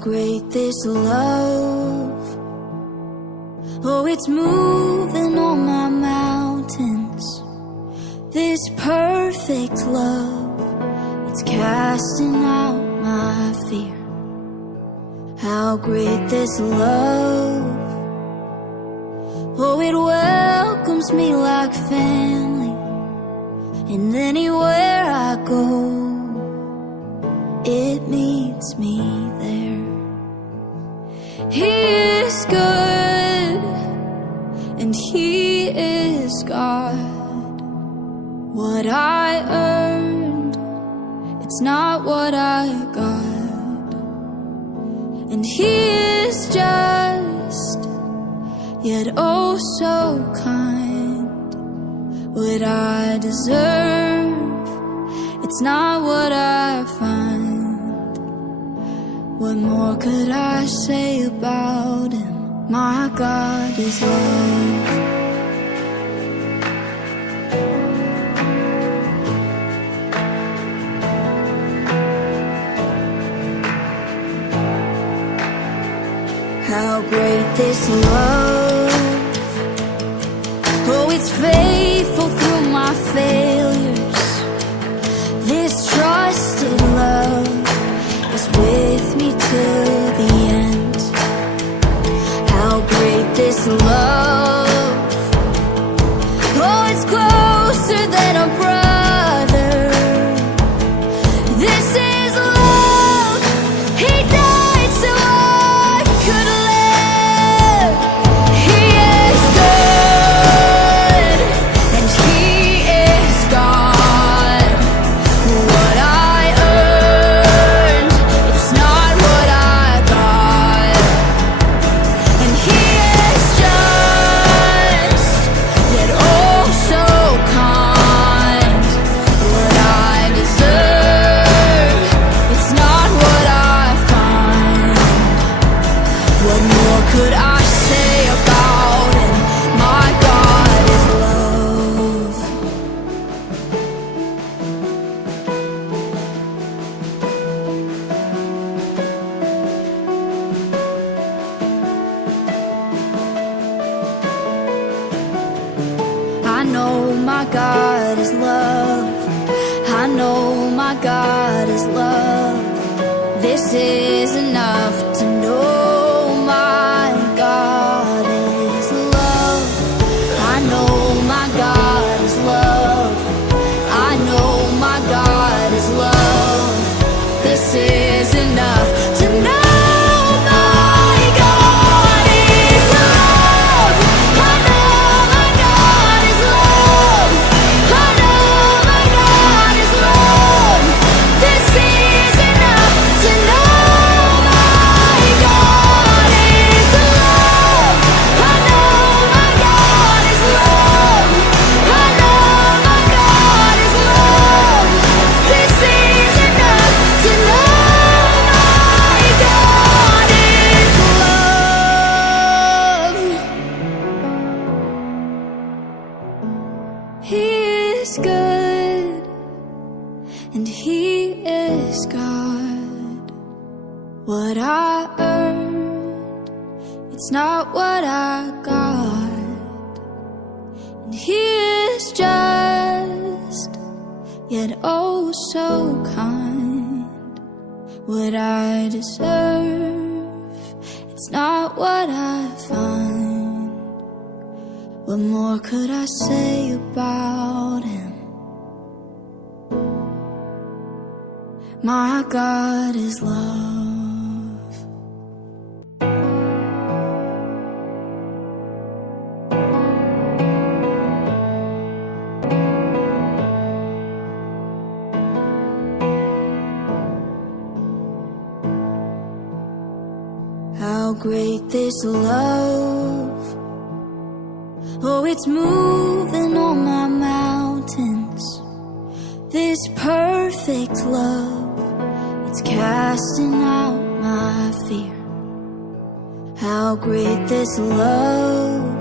great this love. Oh, it's moving on my mountains. This perfect love, it's casting out my fear. How great this love. Oh, it welcomes me like family, and anywhere I go, it meets me there. He is good, and He is God. What I earned, it's not what I got. And He is just, yet oh so kind. What I deserve, it's not what I find. What more could I say about Him? My God is love. How great this love. Oh, it's faithful through my failures. This trusted love is with me till the end. How great this love. Oh, it's closer than a brother. This is love. He died so I could live. He is good, and He is God. What I earned, it's not what I got. And He is just, yet oh so kind. What I deserve, it's not what I find. What more could I say about Him? My God is love. I know my God is love. I know my God is love. This is enough to know my God is love. I know my God is love. I know my God is love. This is enough to know my God is love. I know my God is love. I know my God is love. This is enough to know my God is love. I know my God is love. I know my God is love. This is enough to know my God is love. He is good, and He is God. What I earned, it's not what I got. And He is just, yet oh so kind. What I deserve, it's not what I find. What more could I say about Him? My God is love. How great this love. Oh, it's moving on my mountains. This perfect love, it's casting out my fear. How great this love.